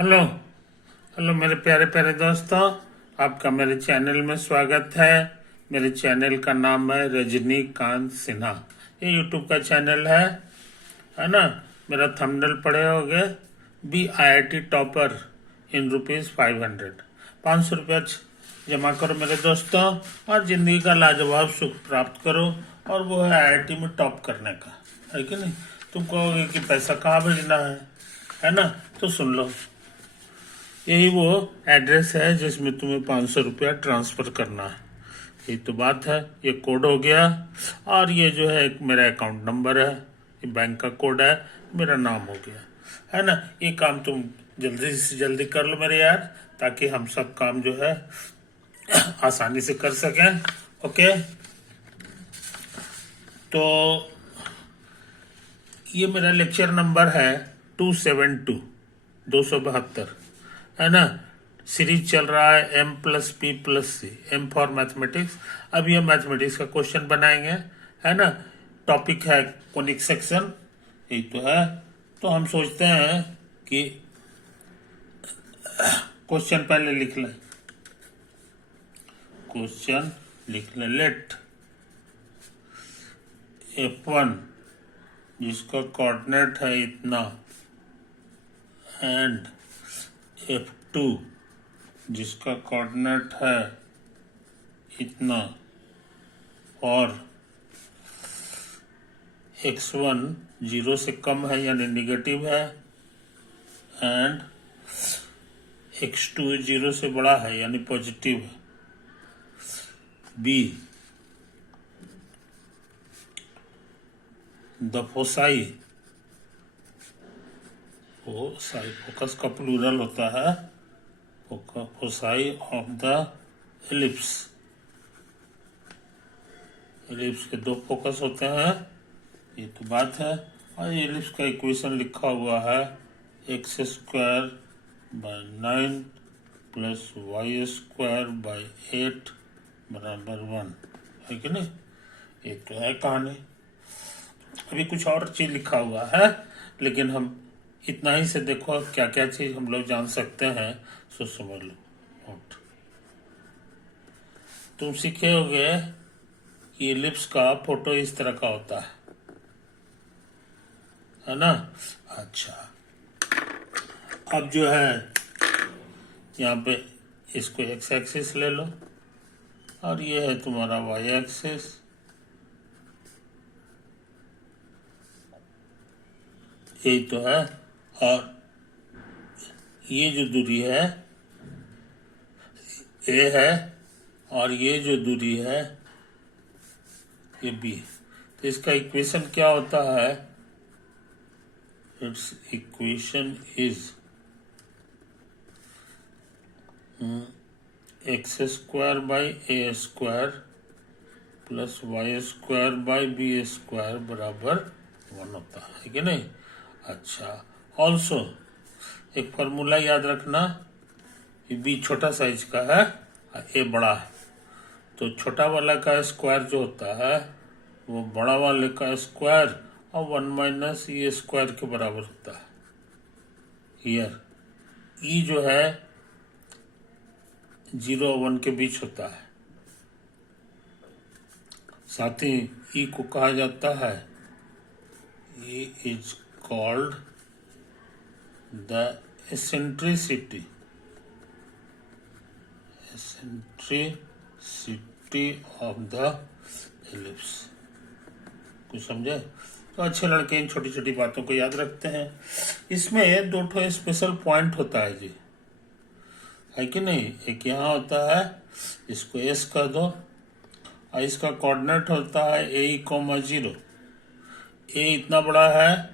Hello hello मेरे प्यारे प्यारे दोस्तों, आपका मेरे चैनल में स्वागत है। मेरे चैनल का नाम है रजनीकांत सिन्हा। ये यूट्यूब का चैनल है ना। मेरा थंबनेल पढ़े होगे, BIIT टॉपर इन ₹500। 500 रुपया जमा करो मेरे दोस्तों, और जिंदगी का लाजवाब सुख प्राप्त करो। और वो है IIT में टॉप करने का, है कि नहीं। तुम कहोगे कि पैसा कहाँ भेजना है ना। तो सुन लो, यही वो एड्रेस है जिसमें तुम्हें 500 रुपया ट्रांसफर करना है। यही तो बात है। ये कोड हो गया, और ये जो है एक मेरा अकाउंट नंबर है, ये बैंक का कोड है, मेरा नाम हो गया, है ना। ये काम तुम जल्दी से जल्दी कर लो मेरे यार, ताकि हम सब काम जो है आसानी से कर सकें। ओके, तो ये मेरा लेक्चर नंबर है 272 है ना। सीरीज चल रहा है M+P+C, M फॉर मैथमेटिक्स। अब ये मैथमेटिक्स का क्वेश्चन बनाएंगे, है ना। टॉपिक है कोनिक सेक्शन, यही तो है। तो हम सोचते हैं कि क्वेश्चन पहले लिख लें। क्वेश्चन लिख लें। लेट F1 जिसका कोऑर्डिनेट है इतना, एंड F2 जिसका कोऑर्डिनेट है इतना, और x1 0 से कम है यानी निगेटिव है, एंड x2 0 से बड़ा है यानी पॉजिटिव है। B, द फोसाई, फोकस का प्लूरल होता है, foci of the ellipse. Ellipse के 2 फोकस होते हैं, ये तो बात है। और ये एलिप्स का इक्वेशन लिखा हुआ है x²/9 + y²/8 = 1, है कि नहीं। ये तो है कहानी। अभी कुछ और चीज लिखा हुआ है, लेकिन हम इतना ही से देखो क्या क्या चीज हम लोग जान सकते हैं, सो समझ लो। नोट तुम सीखे होगे कि एलिप्स का फोटो इस तरह का होता है ना। अच्छा, अब जो है यहाँ पे इसको x एक्सिस ले लो, और ये है तुम्हारा y एक्सिस। यही तो है। और ये जो दूरी है A है, और ये जो दूरी है ये B। तो इसका इक्वेशन क्या होता है? It's equation is x² + A² + y² बराबर 1 होता है कि नहीं। अच्छा, ऑल्सो एक फॉर्मूला याद रखना कि B छोटा साइज का है और A बड़ा है, तो छोटा वाला का स्क्वायर जो होता है वो बड़ा वाले का स्क्वायर और 1 - E² के बराबर होता है। हियर E जो है 0 और 1 के बीच होता है। साथ ही E को कहा जाता है, E is called the eccentricity of the ellipse. कुछ समझे? तो अच्छे लड़के इन छोटी छोटी बातों को याद रखते हैं। इसमें 2 ठो स्पेशल पॉइंट होता है जी, है कि नहीं। एक यहाँ होता है, इसको S कह दो, और इसका कोऑर्डिनेट होता है A, 0। A इतना बड़ा है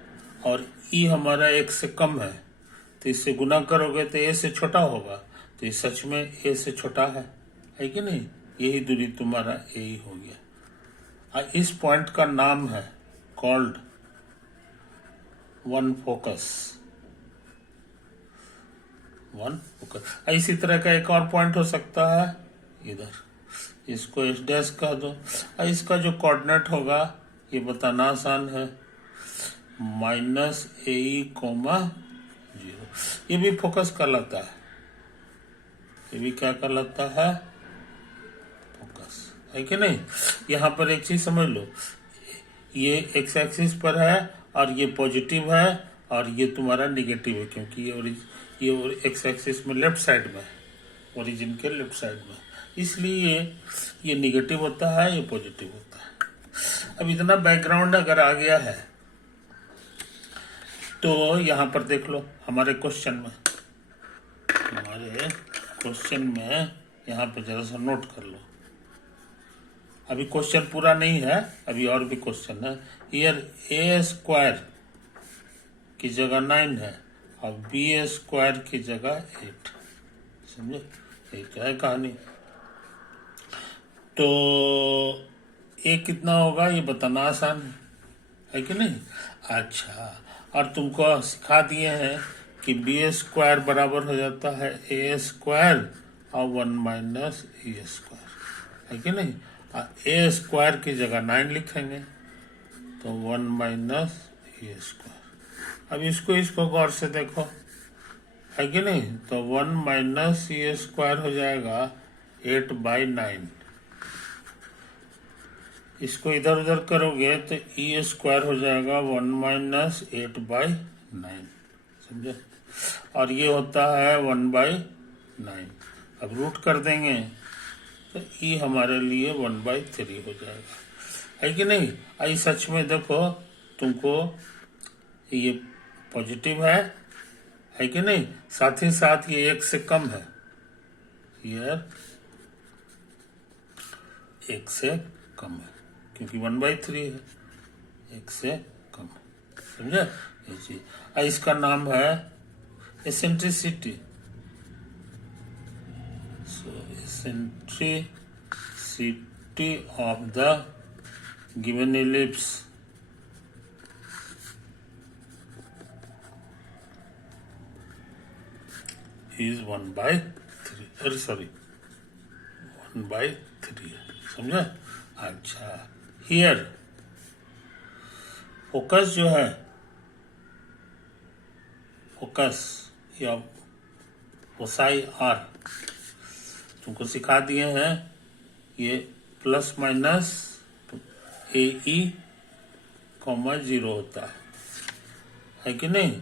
और E हमारा 1 से कम है, तो इससे गुना करोगे तो A से छोटा होगा, तो ये सच में A से छोटा है कि नहीं। यही दूरी तुम्हारा A ही हो गया। और इस पॉइंट का नाम है कॉल्ड वन फोकस। इसी तरह का एक और पॉइंट हो सकता है इधर, इसको S' कह दो, और इसका जो कोऑर्डिनेट होगा ये बताना आसान है, -AE, 0। ये भी फोकस कहलाता है, ये भी क्या कहलाता है, फोकस, है कि नहीं। यहाँ पर एक चीज समझ लो, ये एक्स एक्सिस पर है और ये पॉजिटिव है और ये तुम्हारा निगेटिव है, क्योंकि ये एक्स एक्सिस में लेफ्ट साइड में है, ओरिजिन के लेफ्ट साइड में, इसलिए ये निगेटिव होता है, ये पॉजिटिव होता है। अब इतना बैकग्राउंड अगर आ गया है तो यहाँ पर देख लो हमारे क्वेश्चन में यहाँ पर जरा सा नोट कर लो। अभी क्वेश्चन पूरा नहीं है, अभी और भी क्वेश्चन है। ईयर ए स्क्वायर की जगह 9 है और बी स्क्वायर की जगह 8, समझे, ये क्या है कहानी। तो ए कितना होगा ये बताना आसान है कि नहीं। अच्छा, और तुमको सिखा दिए हैं कि बी स्क्वायर बराबर हो जाता है ए स्क्वायर और 1 माइनस ए स्क्वायर, है कि नहीं। ए स्क्वायर की जगह 9 लिखेंगे तो 1 माइनस ए स्क्वायर। अब इसको गौर से देखो, है कि नहीं। तो 1 माइनस ए स्क्वायर हो जाएगा 8/9। इसको इधर उधर करोगे तो ई स्क्वायर हो जाएगा 1 माइनस 8/9, समझे। और ये होता है 1/9। अब रूट कर देंगे तो ई हमारे लिए 1/3 हो जाएगा, है कि नहीं। आई सच में देखो तुमको ये पॉजिटिव है कि नहीं, साथ ही साथ ये 1 से कम है, ये 1 से कम है क्योंकि 1/3 है, 1 से कम, समझे ये चीज। इसका नाम है eccentricity. So eccentricity of the given ellipse is 1/3, अरे सॉरी 1/3 है, समझा। अच्छा, हियर फोकस जो है, फोकस या फोसाई आर तुमको सिखा दिए हैं। ये प्लस माइनस AE, 0 होता है कि नहीं।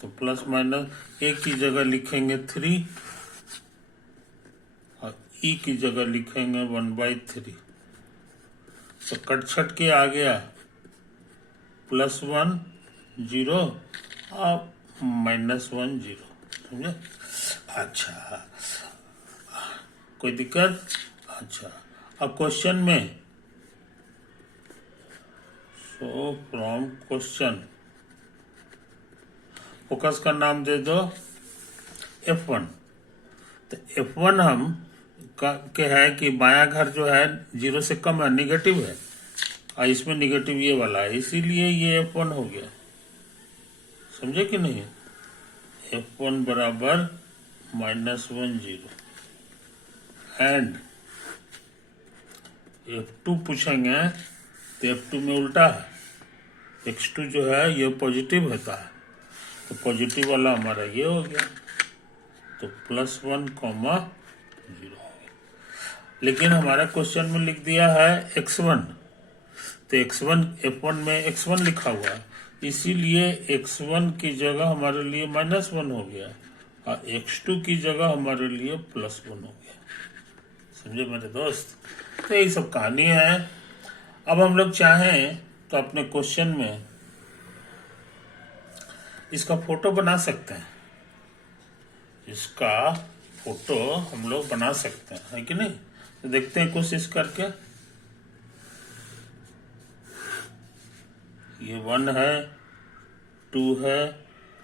तो प्लस माइनस ए की जगह लिखेंगे 3 और ई की जगह लिखेंगे 1/3। तो कटछट के आ गया +1 0 और -1 0, समझे। अच्छा, कोई दिक्कत। अच्छा, अब क्वेश्चन में, सो फ्रॉम क्वेश्चन फोकस का नाम दे दो F1। तो F1 हम के है कि बायां घर जो है 0 से कम है, निगेटिव है, और इसमें निगेटिव ये वाला है, इसीलिए ये F1 हो गया, समझे कि नहीं। F1 बराबर -1 0 एंड F2 पूछेंगे तो F2 में उल्टा है, X2 जो है ये पॉजिटिव होता है, तो पॉजिटिव वाला हमारा ये हो गया, तो +1, 0 हो गया। लेकिन हमारा क्वेश्चन में लिख दिया है X1, तो X1 F1 में X1 लिखा हुआ है, इसीलिए X1 की जगह हमारे लिए -1 हो गया और X2 की जगह हमारे लिए +1 हो गया, समझे मेरे दोस्त। तो यही सब कहानी है। अब हम लोग चाहें तो अपने क्वेश्चन में इसका फोटो बना सकते हैं, इसका फोटो हम लोग बना सकते हैं, है कि नहीं। तो देखते हैं कोशिश करके। ये 1 है, 2 है,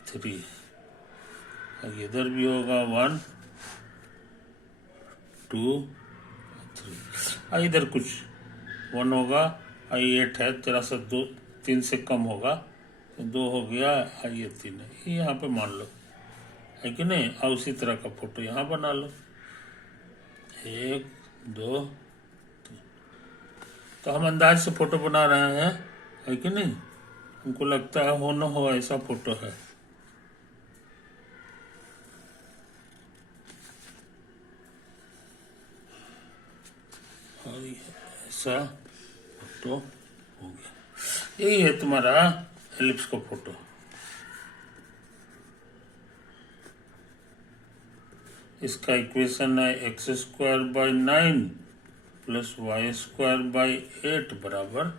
3, इधर भी होगा 1 2 3, इधर कुछ 1 होगा, 8 है, तेरा सा 2 3 से कम होगा, 2 हो गया, ये 3 है, ये यहाँ पे मान लो, है कि नहीं। और उसी तरह का फोटो यहाँ बना लो, 1 2 3। तो हम अंदाज से फोटो बना रहे हैं, है कि नहीं। हमको लगता है हो न हो ऐसा फोटो है, ऐसा फोटो हो गया। यही है तुम्हारा एलिप्स का फोटो। इसका इक्वेशन है x²/9 प्लस y²/8 बराबर,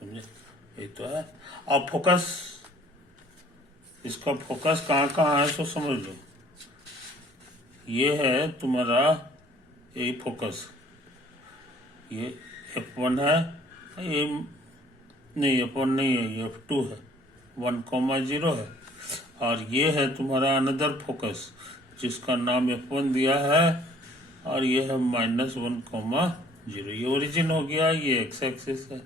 समझे, ये तो है। अब फोकस, इसका फोकस कहाँ कहाँ है सो समझ लो। ये है तुम्हारा यही फोकस, ये F1 है, ये नहीं F1 नहीं है, ये F2 है, 1,0 है। और ये है तुम्हारा अनदर फोकस जिसका नाम F1 दिया है, और ये है -1,0। ये ओरिजिन हो गया, ये एक्स एक्सिस है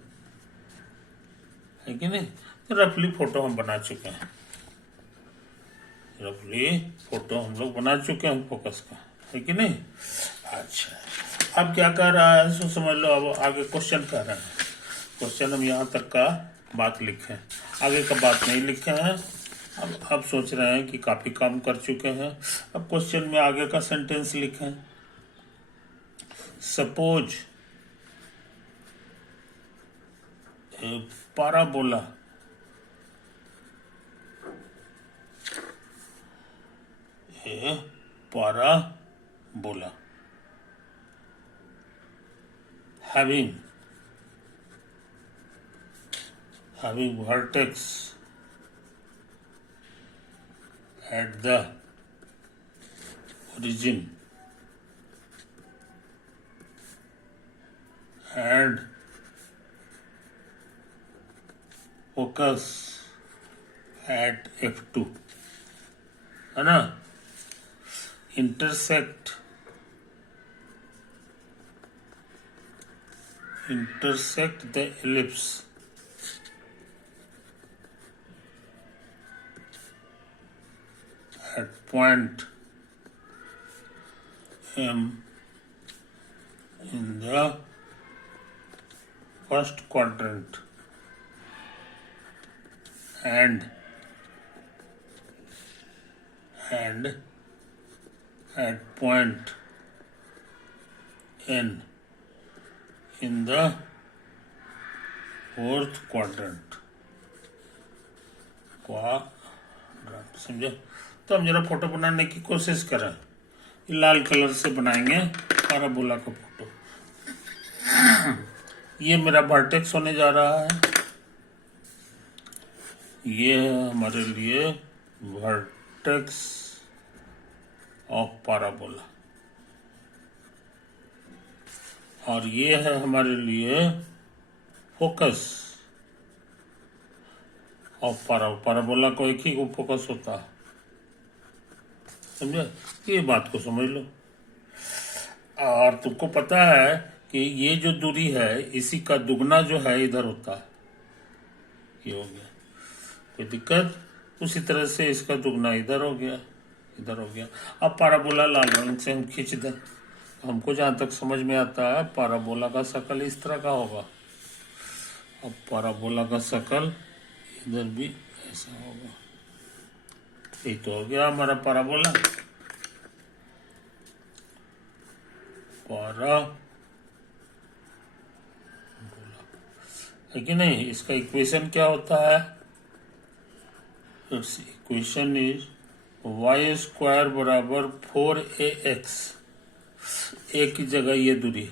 कि नहीं। तो रफली फोटो हम बना चुके हैं, रफली फोटो हम लोग बना चुके हैं फोकस का, है कि नहीं। अच्छा, अब क्या कर रहा है सो समझ लो। अब आगे क्वेश्चन कह रहा है, क्वेश्चन हम यहाँ तक का बात लिखे, आगे का बात नहीं लिखे हैं। अब सोच रहे हैं कि काफी काम कर चुके हैं। अब क्वेश्चन में आगे का सेंटेंस लिखें। Suppose A parabola having vertex at the origin and focus at F2, है ना। intersect the ellipse at point M in the first quadrant and at point N in the fourth quadrant। समझे। तो हम जरा photo बनाने की कोशिश करें। लाल कलर से बनाएंगे पैराबोला का फोटो। ये मेरा वर्टेक्स होने जा रहा है, ये है हमारे लिए वर्टेक्स ऑफ पैराबोला, और ये है हमारे लिए फोकस ऑफ पैराबोला को एक ही को फोकस होता है, समझे। ये बात को समझ लो। और तुमको पता है कि ये जो दूरी है इसी का दुगना जो है इधर होता है, ये हो गया, कोई दिक्कत। उसी तरह से इसका दुगना इधर हो गया, इधर हो गया। अब पैराबोला लाल रंग से हम खींच दें। हमको जहां तक समझ में आता है पैराबोला का शकल इस तरह का होगा। अब पैराबोला का शकल इधर भी ऐसा होगा। ये तो हो गया हमारा पैराबोला। है कि नहीं। इसका इक्वेशन क्या होता है, इट्स इक्वेशन इज y² बराबर 4ax। ए की जगह ये दूरी,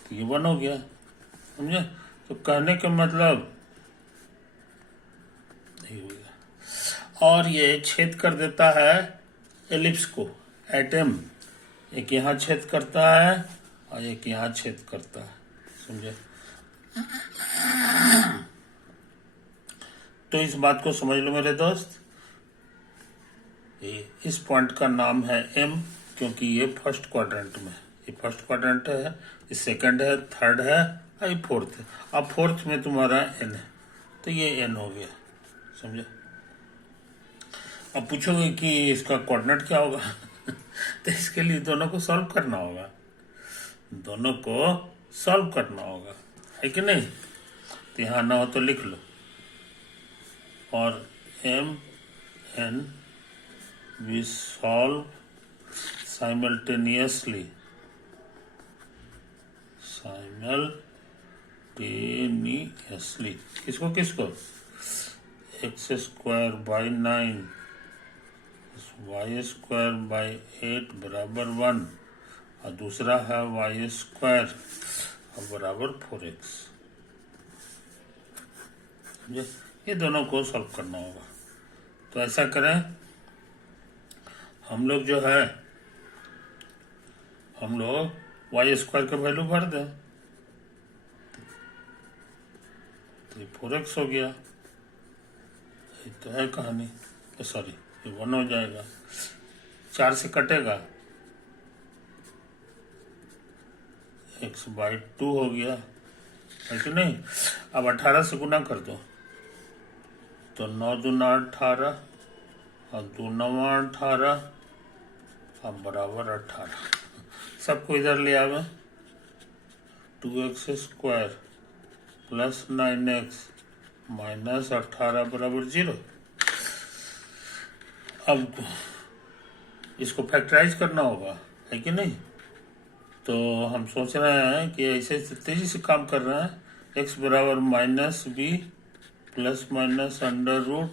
तो ये 1 हो गया, समझे। तो कहने का मतलब नहीं हो गया। और ये छेद कर देता है एलिप्स को, एटम एक यहाँ छेद करता है और एक यहाँ छेद करता है, समझे। तो इस बात को समझ लो मेरे दोस्त। इस पॉइंट का नाम है M, क्योंकि ये फर्स्ट क्वाड्रेंट में, ये फर्स्ट क्वाड्रेंट है, ये सेकंड है, थर्ड है, और ये फोर्थ है। अब फोर्थ में तुम्हारा N है, तो ये N हो गया, समझे। अब पूछोगे कि इसका कोऑर्डिनेट क्या होगा तो इसके लिए दोनों को सॉल्व करना होगा, दोनों को सॉल्व करना होगा, है कि नहीं। तो यहाँ ना हो तो लिख लो, और MN we solve simultaneously simultaneously. किसको किसको? X square by 9 y square by 8 बराबर 1 और दूसरा है वाई स्क्वायर और बराबर 4x। ये दोनों को सॉल्व करना होगा। तो ऐसा करें, हम लोग वाई स्क्वायर का वैल्यू भर दें तो ये 4x हो गया। ये तो है कहानी। सॉरी, ये 1 हो जाएगा, 4 से कटेगा, x बाई 2 हो गया, है कि नहीं? अब 18 से गुना कर दो तो 9 दूना 18 और 2 9 18 और बराबर 18। सबको इधर ले आवे, 2x square plus 9x minus 18 बराबर 0। अब इसको फैक्टराइज करना होगा, है कि नहीं? तो हम सोच रहे हैं कि ऐसे तेजी से काम कर रहे हैं। x बराबर minus b plus minus under root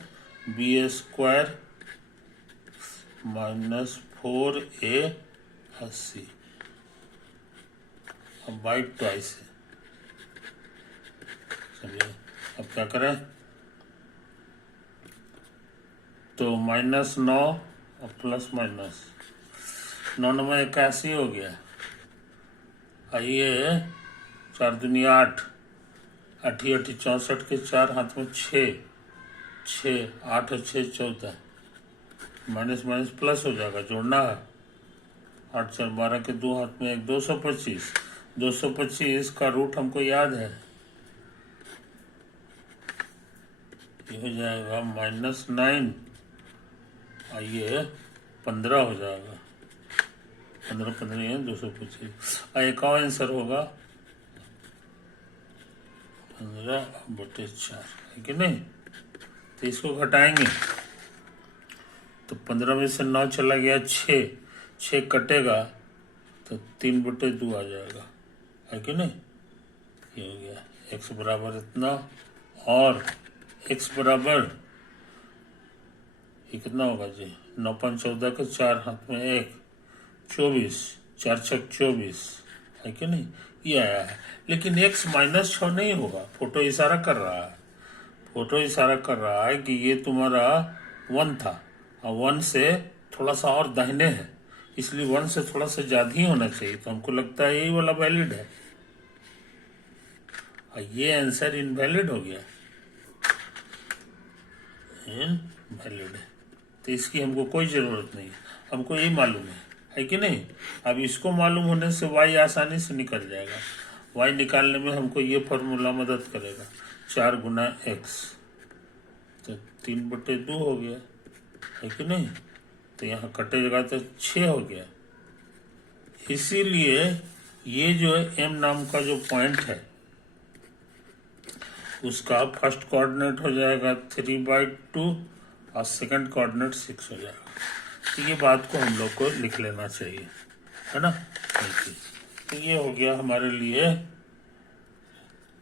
b square minus 4a80 अब बाई 2 है। चलिए अब क्या करें? तो -9 और प्लस माइनस 9 9 81 हो गया। आइए 4 दुनिया 8 8 64 के 4 हाथ में 6 8 और 6 14 माइनस माइनस प्लस हो जाएगा, जोड़ना है। 8 4 12 के 2 हाथ में 1 225 225 का रूट हमको याद है, ये हो जाएगा -9। आइए 15 हो जाएगा, 15 15 225। एक और आंसर होगा 15/4, है कि नहीं? तो इसको घटाएंगे तो 15 में से 9 चला गया, 6 कटेगा तो 3/2 आ जाएगा, है कि नहीं? ये हो गया x बराबर इतना और x बराबर ये कितना होगा जी? 9 5 14 के 4 हाथ में 1 24 4 6 24, है कि नहीं? ये आया है। लेकिन x -6 नहीं होगा, फोटो इशारा कर रहा है कि ये तुम्हारा 1 था और 1 से थोड़ा सा और दाहिने है, इसलिए 1 से थोड़ा सा ज्यादा ही होना चाहिए। तो हमको लगता है यही वाला वैलिड है और ये आंसर इनवैलिड हो गया, इनवैलिड है। तो इसकी हमको कोई जरूरत नहीं, हमको ये मालूम है कि नहीं? अब इसको मालूम होने से y आसानी से निकल जाएगा। y निकालने में हमको ये फॉर्मूला मदद करेगा, 4 गुना x तो 3/2 हो गया, है कि नहीं? तो यहाँ कटेगा तो 6 हो गया। इसीलिए ये जो है m नाम का जो पॉइंट है उसका फर्स्ट कोऑर्डिनेट हो जाएगा 3/2 और सेकंड कोऑर्डिनेट 6 हो जाएगा। तो ये बात को हम लोग को लिख लेना चाहिए, है ना? तो ये हो गया हमारे लिए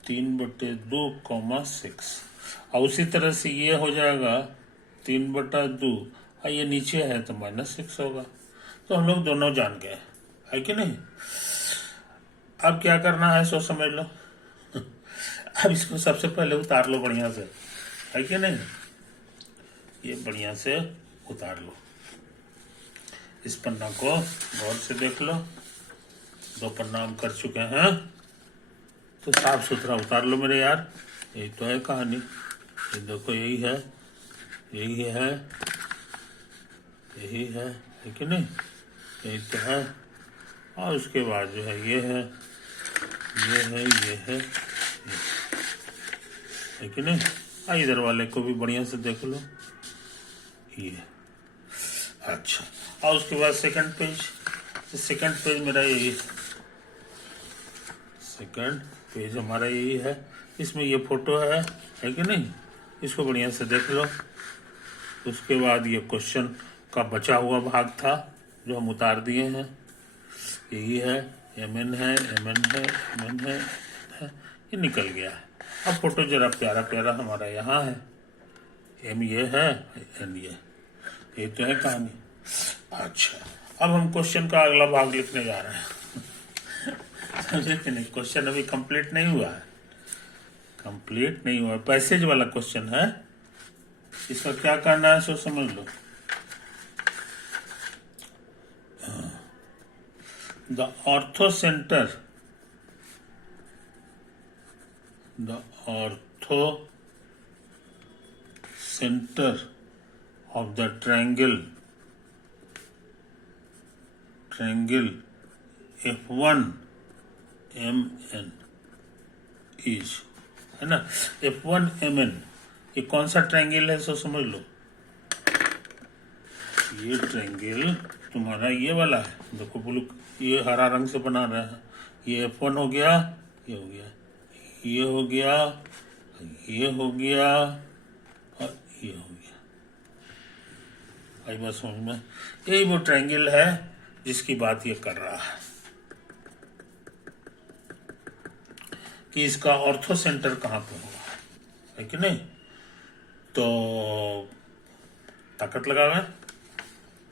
3/2, 6। और उसी तरह से ये हो जाएगा 3/2 और ये नीचे है तो -6 होगा। तो हम लोग दोनों जान गए, है कि नहीं? अब क्या करना है सो समझ लो। अब इसको सबसे पहले उतार लो बढ़िया से, है कि नहीं? ये बढ़िया से उतार लो, इस पन्ना को गौर से देख लो। 2 पन्ना हम कर चुके हैं, तो साफ सुथरा उतार लो मेरे यार। यही तो है कहानी, ये देखो यही है, यही है, यही है कि नहीं? यही तो है। और उसके बाद जो है ये है, ये है, ये है कि नहीं? इधर वाले को भी बढ़िया से देख लो, ये अच्छा। और उसके बाद सेकंड पेज मेरा यही, सेकंड पेज हमारा यही है। इसमें ये फोटो है कि नहीं? इसको बढ़िया से देख लो। उसके बाद ये क्वेश्चन का बचा हुआ भाग था जो हम उतार दिए हैं, यही है, एम एन है, एम एन है, एम एन है, ये निकल गया है। अब फोटो जरा प्यारा प्यारा हमारा यहाँ है, एम ये है, एन ये तो है कहानी। अच्छा, अब हम क्वेश्चन का अगला भाग लिखने जा रहे हैं। समझे कि नहीं? क्वेश्चन अभी कंप्लीट नहीं हुआ है, कंप्लीट नहीं हुआ, पैसेज वाला क्वेश्चन है। इसका क्या करना है सो समझ लो। The ortho centre, the ortho center of the triangle F1 MN is, है ना, F1 MN ये कौन सा ट्रायंगल है सो समझ लो। ये ट्रायंगल तुम्हारा ये वाला है, देखो ब्लू, ये हरा रंग से बना रहा है। ये F1 हो गया, ये हो गया, ये हो गया, ये हो गया और ये हो गया। आई बात समझ में? यही वो ट्रायंगल है जिसकी बात ये कर रहा है कि इसका ऑर्थो सेंटर कहाँ पे होगा, है कि नहीं? तो ताकत लगावे,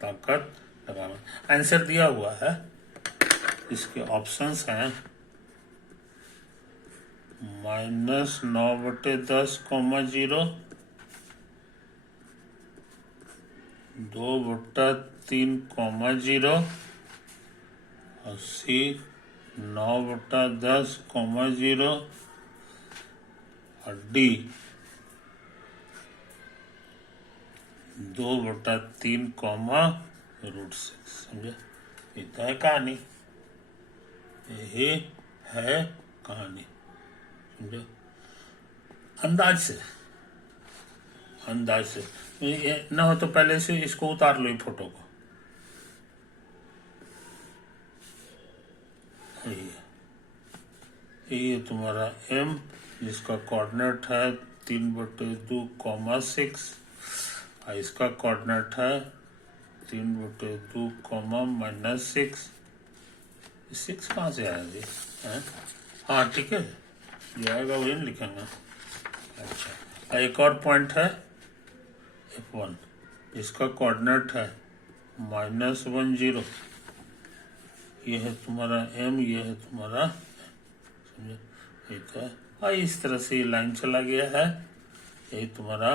ताकत लगावे। आंसर दिया हुआ है, इसके ऑप्शंस हैं -9/10, 2/3, 80, 9/10, और डी 2/3, √6। समझे? ये तो है कहानी, यही है कहानी। समझे? अंदाज से ये ना हो तो पहले से इसको उतार लो, ये फोटो को। ये तुम्हारा M जिसका कोऑर्डिनेट है 3/2, 6, इसका कोऑर्डिनेट है 3/2, -6। 6 कहाँ से आया जी? हाँ ठीक है, ये आएगा, वही लिखेंगे। अच्छा, एक और पॉइंट है F1 जिसका कोऑर्डिनेट है -10। ये है तुम्हारा M, ये है तुम्हारा, समझे? ये तो है। इस तरह से ये लाइन चला गया है, यही तुम्हारा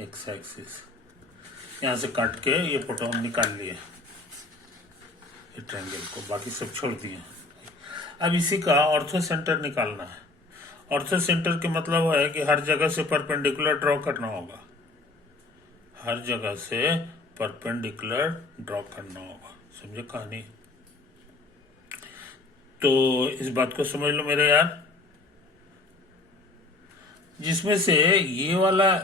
एक्स एक्सिस। यहाँ से काट के ये फोटो हम निकाल लिए, ये ट्रायंगल को, बाकी सब छोड़ दिए। अब इसी का ऑर्थो सेंटर निकालना है। ऑर्थो सेंटर के मतलब है कि हर जगह से परपेंडिकुलर ड्रॉ करना होगा, हर जगह से परपेंडिकुलर ड्रॉ करना होगा। समझे कहानी? तो इस बात को समझ लो मेरे यार, जिसमें से ये वाला,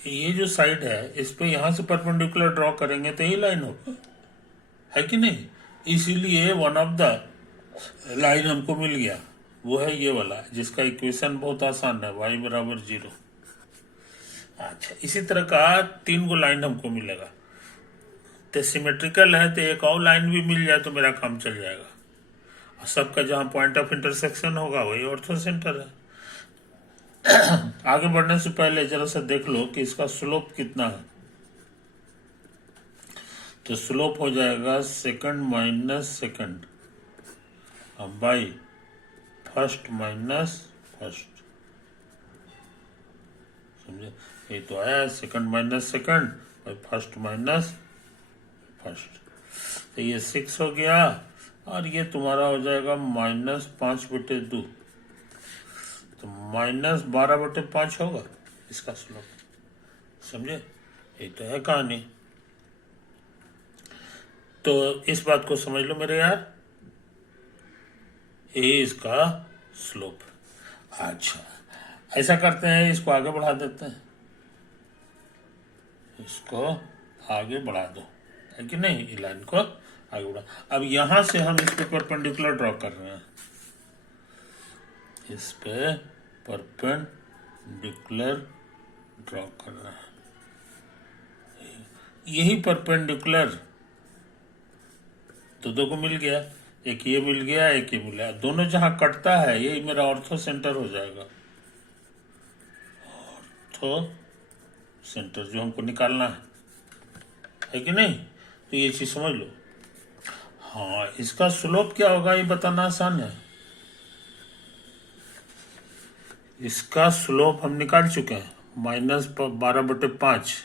ये जो साइड है, इस पे यहां से परपेंडिकुलर ड्रॉ करेंगे तो ये लाइन होगा, है कि नहीं? इसीलिए वन ऑफ द लाइन हमको मिल गया, वो है ये वाला, जिसका इक्वेशन बहुत आसान है, y = 0। अच्छा, इसी तरह का 3 गो लाइन हमको मिलेगा, तो सिमेट्रिकल है तो एक और लाइन भी मिल जाए तो मेरा काम चल जाएगा। और सबका जहां पॉइंट ऑफ इंटरसेक्शन होगा वही ऑर्थो सेंटर है। आगे बढ़ने से पहले जरा सा देख लो कि इसका स्लोप कितना है। तो स्लोप हो जाएगा second minus second by first minus first. समझे? ये तो आया second minus second by first minus first. तो ये 6 हो गया, और ये तुम्हारा हो जाएगा -5/2, तो -12/5 होगा इसका स्लोप। समझे? ये तो है कहानी। तो इस बात को समझ लो मेरे यार, ये इसका स्लोप। अच्छा, ऐसा करते हैं, इसको आगे बढ़ा देते हैं, इसको आगे बढ़ा दो, है कि नहीं? इस लाइन को आगे बढ़ा। अब यहां से हम इस पे परपेंडिकुलर ड्रॉ कर रहे हैं, इस पे परपेंडिकुलर ड्रॉ कर रहे हैं। यही परपेंडिकुलर तो दो को मिल गया, एक ये मिल गया, एक ये मिल गया, दोनों जहां कटता है यही मेरा ऑर्थो सेंटर हो जाएगा। ऑर्थो सेंटर जो हमको निकालना है कि नहीं, तो ये चीज समझ लो। हाँ, इसका स्लोप क्या होगा ये बताना आसान है। इसका स्लोप हम निकाल चुके हैं, -12/5,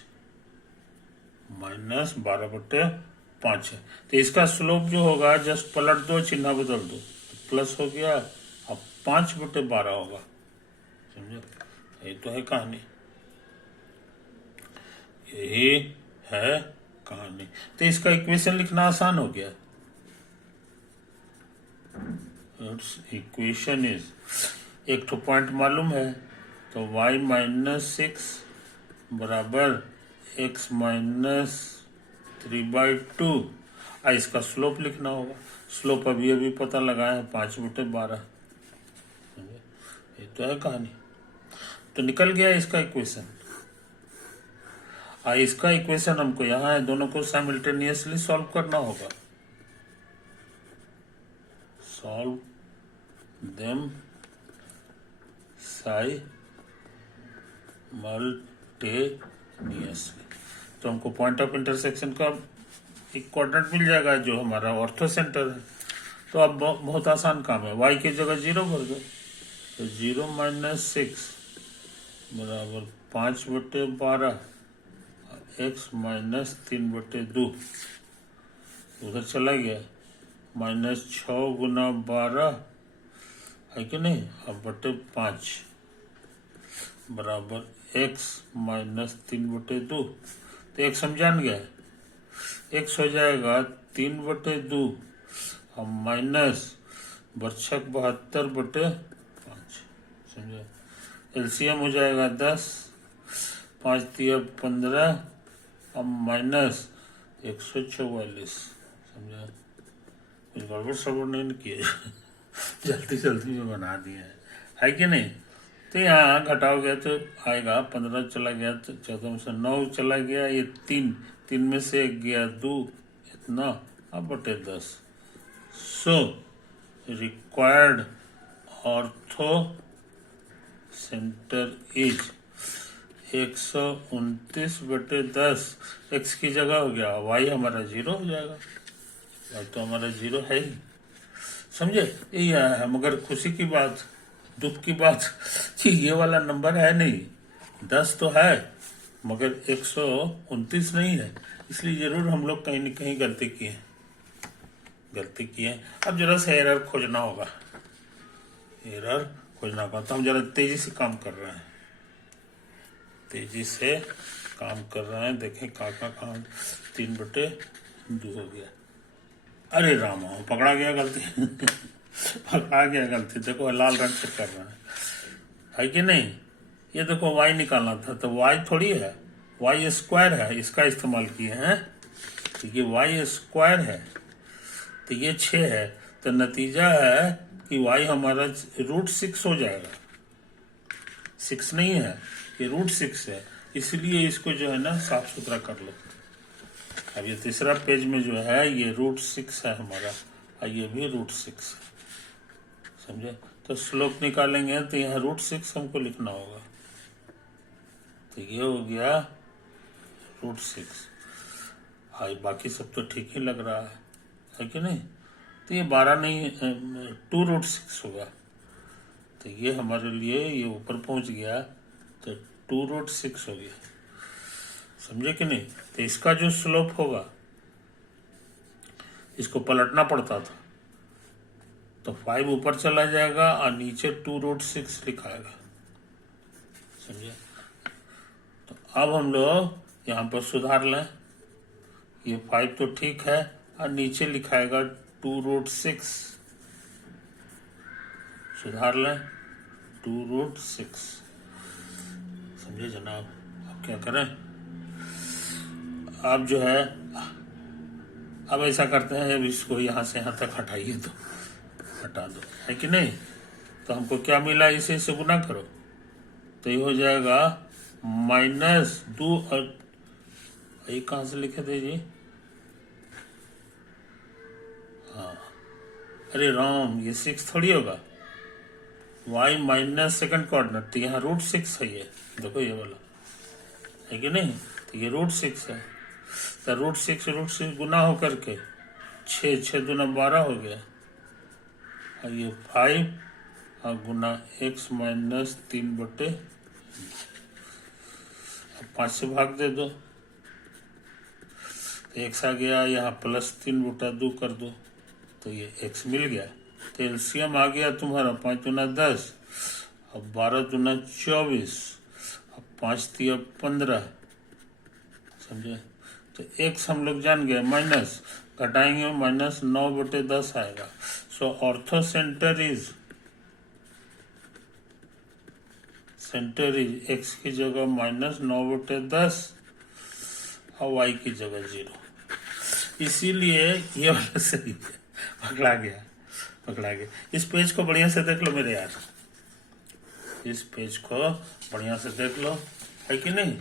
-12/5 है। तो इसका स्लोप जो होगा, जस्ट पलट दो, चिन्ह बदल दो, तो प्लस हो गया, अब 5/12 होगा। समझे, ये तो है कहानी, यही है कहानी। तो इसका इक्वेशन लिखना आसान हो गया। इक्वेशन इज, एक तो पॉइंट मालूम है, तो y-6 बराबर x - 3/2। इसका स्लोप लिखना होगा। स्लोप अभी अभी पता लगा है, 5/12। ये तो है कहानी। तो निकल गया इसका इक्वेशन। इसका इक्वेशन हमको यहाँ है, दोनों को साइमल्टेनियसली सॉल्व करना होगा। Solve them simultaneously. तो हमको पॉइंट ऑफ इंटरसेक्शन का एक क्वाड्रेंट मिल जाएगा जो हमारा ऑर्थो सेंटर है। तो अब बहुत आसान काम है, y की जगह 0 भर दो, तो 0 - 6 बराबर 5/12, x - 3/2 उधर चला गया, -6 गुना 12 है कि नहीं, अब बटे 5 बराबर x - 3/2। तो x हम जान गया, x हो जाएगा 3/2 और माइनस बर्छक 72/5। समझे, एलसीएम हो जाएगा 10, 5 × 15 और माइनस 144। समझा, कुछ गड़बड़ सड़बड़ नहीं किए जल्दी जल्दी में बना दिए है कि नहीं। तो यहाँ घटाओगे तो आएगा 15, चला गया तो 14 में से 9 चला गया, ये 3 में से 1 गया 2, इतना, अब बटे 10। So required ortho centre is 129/10। x की जगह हो गया, y हमारा 0 हो जाएगा, y तो हमारा 0 है ही। समझे, यही है। मगर खुशी की बात, दुख की बात कि ये वाला नंबर है नहीं, 10 तो है मगर 129 नहीं है। इसलिए जरूर हम लोग कहीं न कहीं गलती किए। अब जरा सा एरर खोजना होगा, तो हम जरा तेजी से काम कर रहे हैं, देखें कहाँ 3/2 हो गया। अरे राम, पकड़ा गया गलती देखो लाल रंग से कर रहा है कि नहीं। ये देखो y निकालना था, तो y थोड़ी है, y² है, इसका इस्तेमाल किए हैं। तो ये y² है, तो ये 6 है, तो नतीजा है कि y हमारा √6 हो जाएगा। 6 नहीं है, ये √6 है, इसलिए इसको जो है ना साफ सुथरा कर लो। अब ये तीसरा पेज में जो है ये √6 है हमारा, और ये भी √6 है। समझे, तो स्लोप निकालेंगे तो यहाँ √6 हमको लिखना होगा। तो ये हो गया √6। बाकी सब तो ठीक ही लग रहा है कि नहीं। तो ये 12 नहीं, 2√6 होगा। तो ये हमारे लिए ये ऊपर पहुंच गया, तो 2√6 हो गया। समझे कि नहीं। तो इसका जो स्लोप होगा, इसको पलटना पड़ता था, तो 5 ऊपर चला जाएगा और नीचे 2√6 लिखाएगा। समझे, तो अब हम लोग यहाँ पर सुधार लें, ये 5 तो ठीक है और नीचे लिखाएगा 2√6। सुधार लें, 2√6। समझे जनाब, अब क्या करें। अब जो है, अब ऐसा करते हैं, अब इसको यहाँ से यहाँ तक हटाइए, तो हटा दो, है कि नहीं। तो हमको क्या मिला, इसे से गुना करो, तो ये हो जाएगा -2। और ये कहाँ से लिखे थे जी, हाँ अरे राम, ये 6 थोड़ी होगा। y माइनस सेकंड कोऑर्डिनेट, तो यहाँ √6 है। ये देखो ये वाला है कि नहीं, तो ये √6 है। तो √6 गुना होकर के 6 दूना 12 हो गया, और ये 5 और गुना x माइनस 3/, 5 से भाग दे दो, तो x आ गया, यहाँ +3/2 कर दो, तो ये x मिल गया। तो एलसीएम आ गया तुम्हारा 5 दूना 10 और 12 दूना 24 और 5 तिया 15, समझे। तो x हम लोग जान गए, माइनस घटाएंगे -9/10 आएगा। सो ऑर्थो सेंटर इज x की जगह -9/10 और y की जगह 0। इसीलिए ये वाला सही है। पकड़ा गया। इस पेज को बढ़िया से देख लो मेरे यार, इस पेज को बढ़िया से देख लो, है कि नहीं।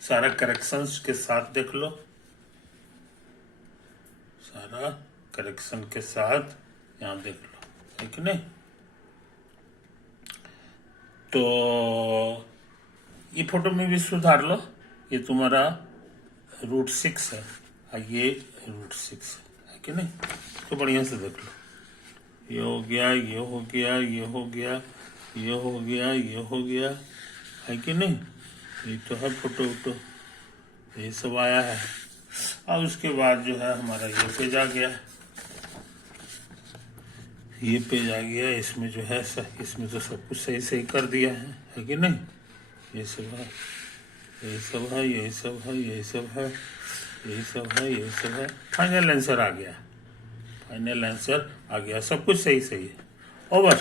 सारा करेक्शंस के साथ देख लो, सारा करेक्शन के साथ यहाँ देख लो, है कि नहीं। तो ये फोटो में भी सुधार लो, ये तुम्हारा √6 है और ये √6 है कि नहीं। तो बढ़िया से देख लो, ये हो गया, ये हो गया, ये हो गया, ये हो गया, ये हो गया, है कि नहीं। ये तो है फोटो, ये सब आया है। और उसके बाद जो है हमारा ये पेज आ गया, ये पेज आ गया। इसमें जो है इसमें तो सब कुछ सही कर दिया है कि नहीं। ये सब है, यही सब है, यही सब है, यही सब है, यही सब है, यही सब है। फाइनल आंसर आ गया, सब कुछ सही है। ओवर।